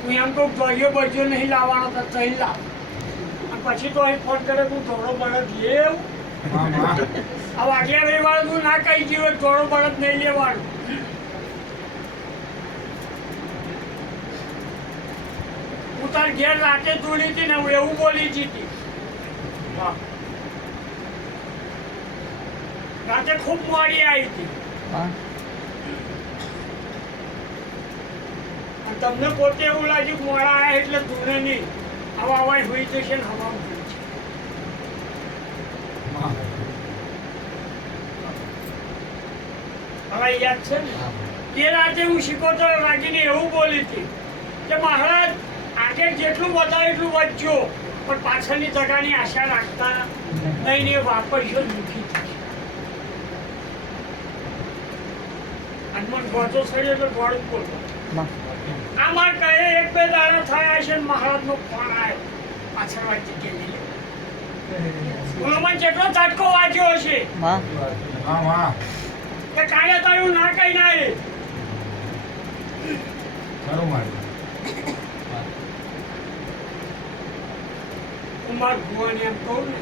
હું એમ કહું દરિયો બરિયો નહીં લાવવાનો તો ચઈ લાવ પછી તો અહીં ફોન કરે તું ધોળો બળદ લેવ હવે આગલા રવિવારે તું ના કહી જીવે ધોળો બળદ નહીં લેવાનું હું તાર ઘેર રાતે દોડી હતી ને હું એવું બોલી હતી રાતે ખૂબ મોડી આવી હતી તમને પોતે એવું લાગ્યું મોડા આવ્યા એટલે ધૂણે નહીં આવા આવા હોઈ જશે ને હવા હવે યાદ છે ને એ રાતે હું શીખોતો રાખીને એવું બોલી હતી કે મહારાજ આજે જેટલું બતાવે એટલું વધજો પણ પાછળની જગાની આશા રાખતા નહીં ને વાપરશો દુઃખી થશે હનુમાન ગોતો સડ્યો તો ગોળ બોલતો આમાં કહે એક બે દાડા થયા છે મહારાજનો ફોન આવ્યો પાછળ વાંચી કે મને જેટલો ઝટકો વાંચ્યો હશે કે કાલે તારું ના કઈ ના એ હું મારા ભુવાને એમ કહું ને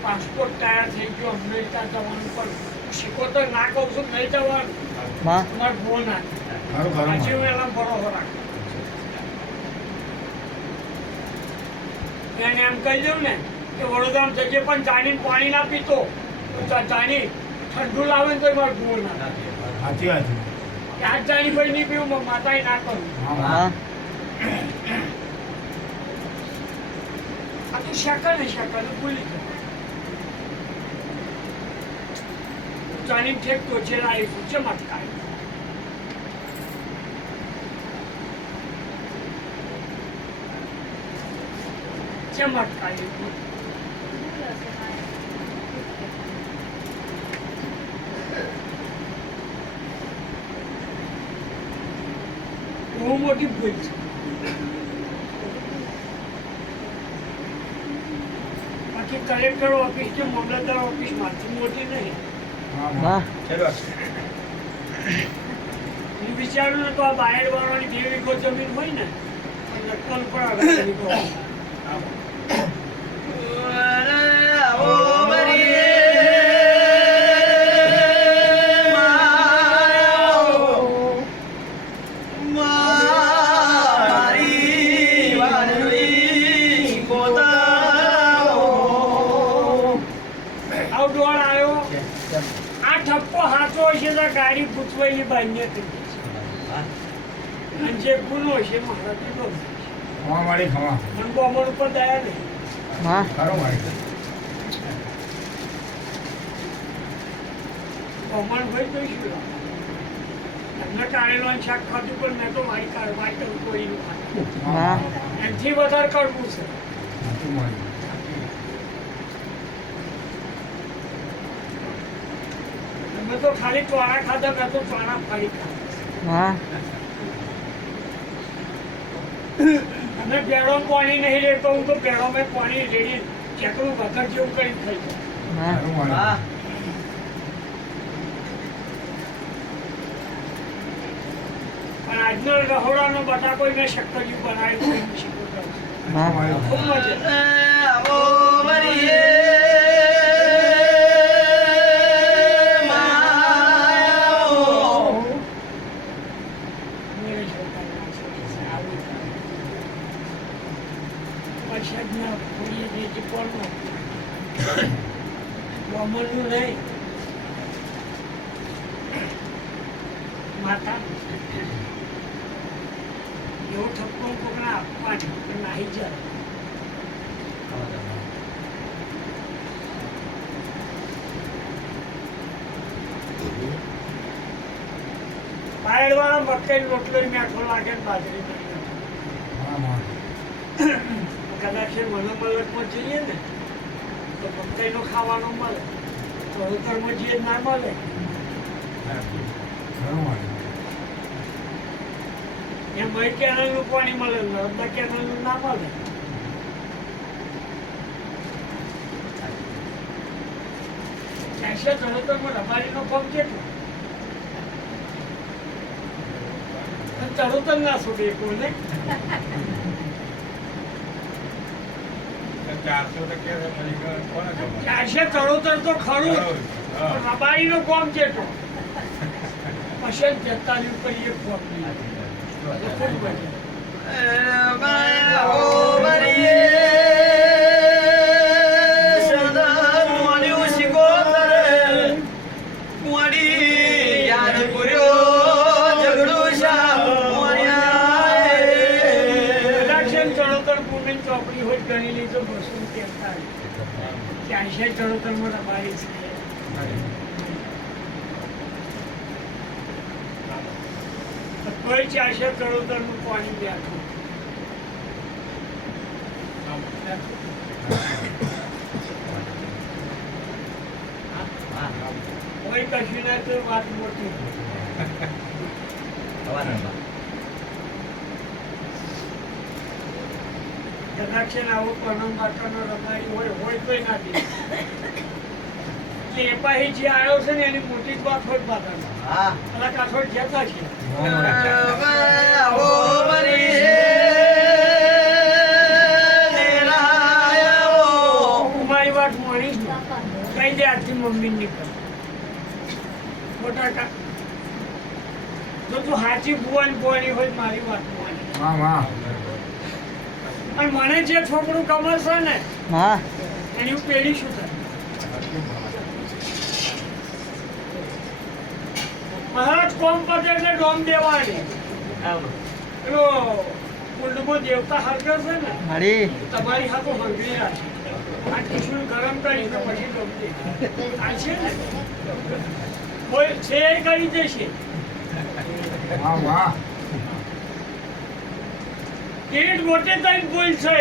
પાસપોર્ટ તૈયાર થઈ ગયો અમેરિકા જવાનું પણ શીખો તો ના કહું છું નહીં જવાનું મારા ભુવો ના હજી હું એના બરોબર રાખું એને એમ કહી દઉં ને કે વડોદરામાં જગ્યાએ પણ જાણીને પાણી ના પીતો જાણી ઠંડુ લાવે ને તો મારે ભૂવો ના સાચી વાત આજ જાણી ભાઈ નહીં પીવું માતાએ ના કરું આ તું શકલ ને ભૂલી ગયો જાણી ઠેક તો છે આવીશું ચમત્કાર ચમત્કાર બહુ મોટી ભૂલ છે બાકી કલેક્ટર ઓફિસ કે મામલતદાર ઓફિસ માંથી મોટી નહીં હું વિચારું ને તો આ બાયડ વાળાની 2 વીઘો જમીન હોય ને લખન પર ગાડી પૂછવાય બાન્ય થઈ અને જે ગુનો છે મહારાજ મનબોમણ ઉપર દયા નહીં બમણ ભાઈ તો શું એમને કાળેલો શાક ખાધું પણ મેં તો મારી કારવાઈ કરું કોઈ એમથી વધારે કરવું છે મેં તો ખાલી ચોળા ખાધા મેં તો ચોળા ફાડી ખાધા અને પેડો પાણી નહીં લેતો હું તો પેડો મેં પાણી રેડી ચેકડું વગર જેવું કરી થઈ જાય પણ આજનો રહોડાનો બટાકો મેં શક્કરિયું બનાવ્યું ખૂબ મજા બમણનું નહીં માતા એવો ઠપકો કોકને આપવાની નાહી જાય બાયડ વાળા મકાઈ રોટલો મેઠો લાગે ને બાજરી કદાચ મનોમલકમાં જઈએ ને તો મકાઈનો ખાવાનો મળે ચૌતરમાં જઈએ ના મળે એમ મય કેનાલનું પાણી મળે નર્મદા કેનાલનું ના મળે 80 ચરોતરમાં રબારીનો કોમ કેટલો? ચરોતર ના છોડે કોને? 400 ચરોતર તો ખરું, પણ રબારીનો કોમ કેટલો? 45 ઉપર એક કોમ નહીં. ખૂબ બને. ચોપડી હોય ગણેલી તો 243 ચરોતરમાં રબારી છે. કોઈ 400 ચરોતરનું પાણી બેઠું. કોઈ કશું ના તો વાત મોટી. કદાચ આવો પરમ માતાનો રબારી હોય તોય ના દે. એટલે એ પાસે જે આવ્યો છે ને એની મોટી જ વાત હોય પાછળ. પેલા કાઠોડ જતા છે. મારી વાત માણી કઈ દે આજથી મમ્મી નીકળ મોટા કા. જો તું સાચી ભુવાની હોય મારી વાત માની. અને મને જે છોકરું કમરશે ને એની પેઢી શું થાય? મહારાજ કોમ પતે એટલે ડોમ દેવાની. પેલો કુંડમાં દેવતા હરગર છે ને તમારી હાથો હંગરી રાખે. આ ટીસ્યુ ગરમ કરી પછી ડોમ દે. આ છે ને કોઈ છે એ કરી દેશે. કેટ મોટે તક બોલ છે.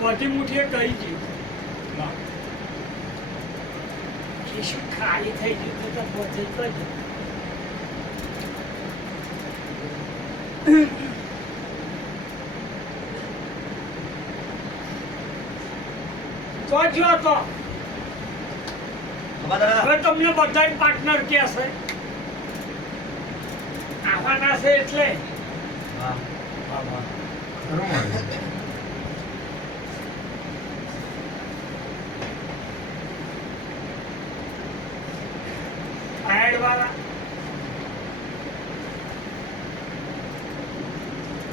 મોટી મુઠીએ કહી છે શું ખાલી થઈ ગયું તો પહોંચે તો જો તો હવે તમને બધા પાર્ટનર કે હશે આવવાના છે એટલે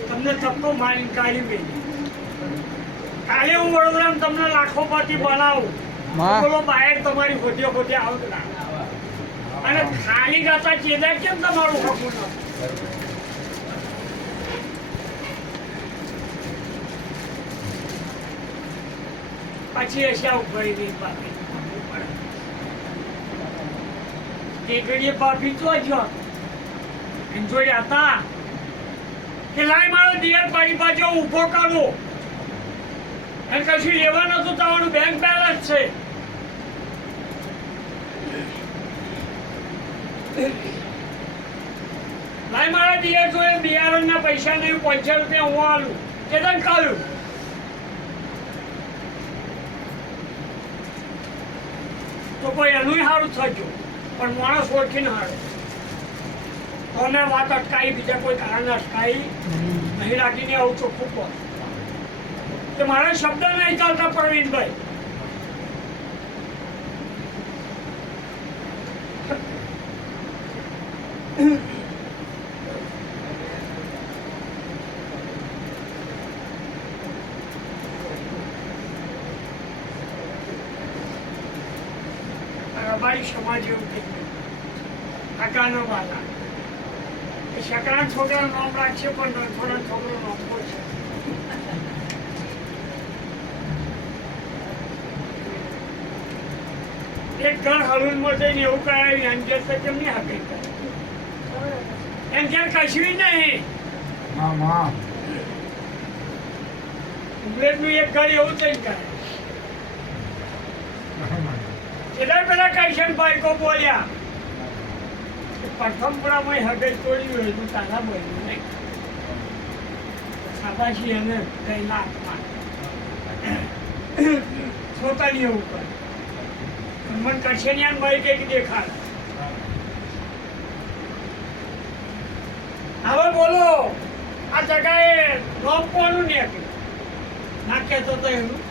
તમને ધક્કો મારીને કાઢી ગઈ. કાલે હું વડોદરામાં તમને લાખોપતિ બનાવું બોલો બહાર તમારી ખોટી ખોટી આવતા અને ખાલી ગાતા ચેદા કેમ તમારું ખોટું પછી એશા ઉભરી ગઈ બાપી. ટેકડીએ બાપી તો જ એમ જોડે હતા કે લાય મારો દિયર પાડી પાછો ઊભો કરો અને કશું લેવા નતું તમારું બેંક બેલેન્સ છે. લાય મારા દિયર જોડે બિયારણના પૈસા નહીં 50 રૂપિયા હું આલું કે તને કહ્યું તો કોઈ એનું સારું થજો પણ માણસ ઓળખીને હારું. કોને વાત અટકાઈ બીજા કોઈ કારણ અટકાઈ નહીં રાખીને આવું ચોખ્ખું કહો કે મારા શબ્દ નહીં ચાલતા પ્રવીણભાઈ. રબારી સમાજ એવું કે કાકાનો વાલા શકરાન છોકરા નામ રાખશે પણ થોડા છોકરો નામ બોલશે. એક ઘર હલૂનમાં જઈને એવું કરાવ્યું એમ કે કેમ નહીં હકીકત એમ કે કશું નહીં. ઉમરેઠનું એક ઘર એવું થઈને કરે એટલે પેલા કૈશનભાઈ કો બોલ્યા પ્રથમ પુરામાં હગજ તોડ્યું હોય તો તારા બોલ્યું નહીં શાબાશી એને કઈ ના આપવા પોતાની એવું કરે મને કરશે ને ભાઈ કઈક દેખાડ હવે બોલો આ જગાએ નોમ કોનું ને ના કહેતો તો એવું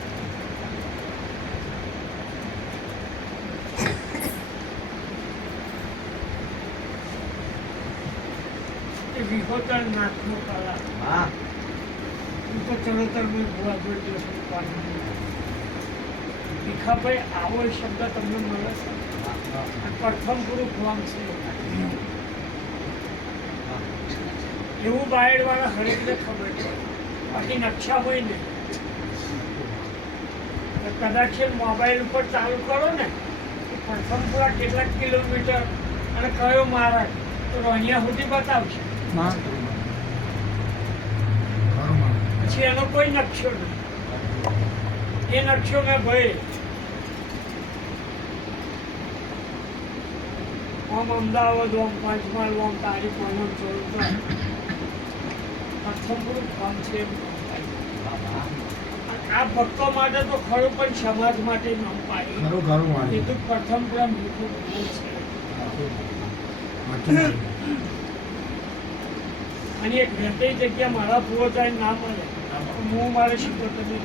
વિહોતર નાથનો કલા હું તો ચરોતર મેં ભૂવા જોઈ ભીખાભાઈ આવો શબ્દ તમને મળે છે પ્રથમ પૂરું ફોર્મ છે એવું બાયડ વાળા હરેકને ખબર છે બાકી નકશા હોય ને કદાચ મોબાઈલ ઉપર ચાલુ કરો ને પ્રથમ પૂરા કેટલાક કિલોમીટર અને કયો મારા તો અહીંયા સુધી બતાવશે પછી એનો કોઈ નકશો નહીં એ નકશો મેં ભાઈ આમ અમદાવાદ આમ પંચમહાલ આમ તારીખ આમ ચોરું પ્રથમ પૂરું કામ છે આ ભક્તો માટે તો ખરું પણ સમાજ માટે ન પાડી એ તો પ્રથમ પૂરા મીઠું છે અને એક રહેતી જગ્યા મારા પૂરો જાય ના મળે હું મારે શીખો તમે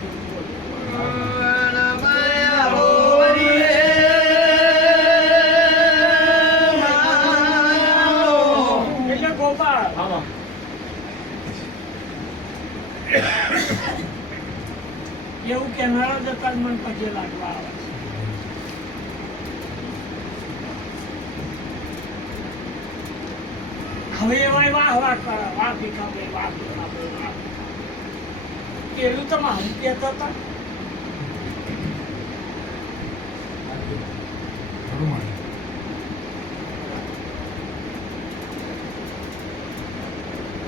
એટલે ગોપાલ એવું કેનારા જતા મને પગે લાગવા આવે છે હવે એવા વાહ વાહ કરે વાહ ભીખાભાઈ વાહ ભીખાભાઈ વાહ પેલું તમે હું કહેતા હતા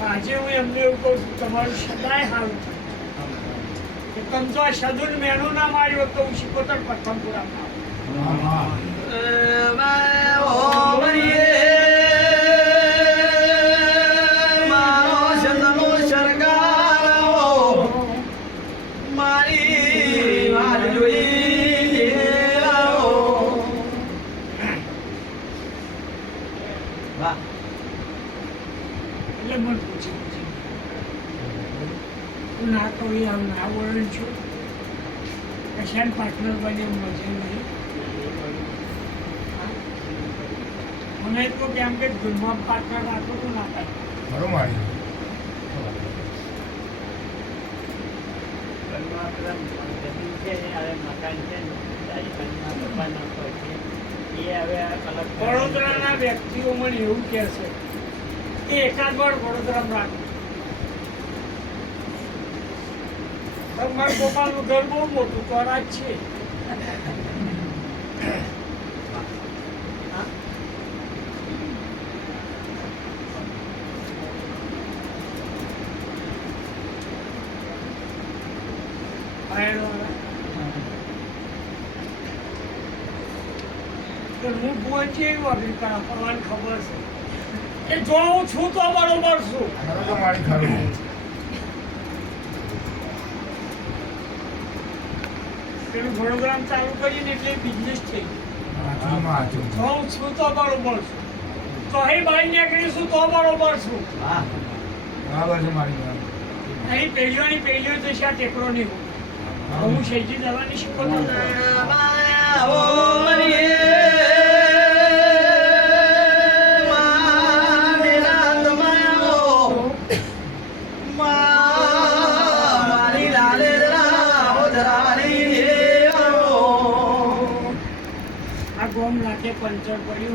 આજે હું એમને એવું કહું છું તમારું સદાય સારું થાય તમે તો આ સદુન મેનું ના માર્યો તો હું શીખોતર પ્રથમ પૂરા એટલે મને પૂછી હું ના કહું આમ ના વળણ છું કશાન પાર્ટનર બને મજે નહીં મને તો કેમ કે ગુણમાં પાર્ટનર રાખો તો ના થાય વડોદરાના વ્યક્તિઓ મને એવું કહે છે કે એકાદ વાર વડોદરામાં રાખો મારા ગોપાલનું ઘર બહુ મોટું તો રાજ છે હું પહોંચી એવી અભિ કરા ભગવાન ખબર છે કે જો હું છું તો બરોબર છું પેલું પ્રોગ્રામ ચાલુ કરીને એટલે બિઝનેસ થઈ જો હું છું તો બરોબર છું તો અહીં બહાર નીકળીશું તો બરોબર છું અહીં પેઢીઓ જશે આ ટેકરો નહીં હું શેજી દવાની શીખો આ ગોમ નાખે પંચર પડ્યું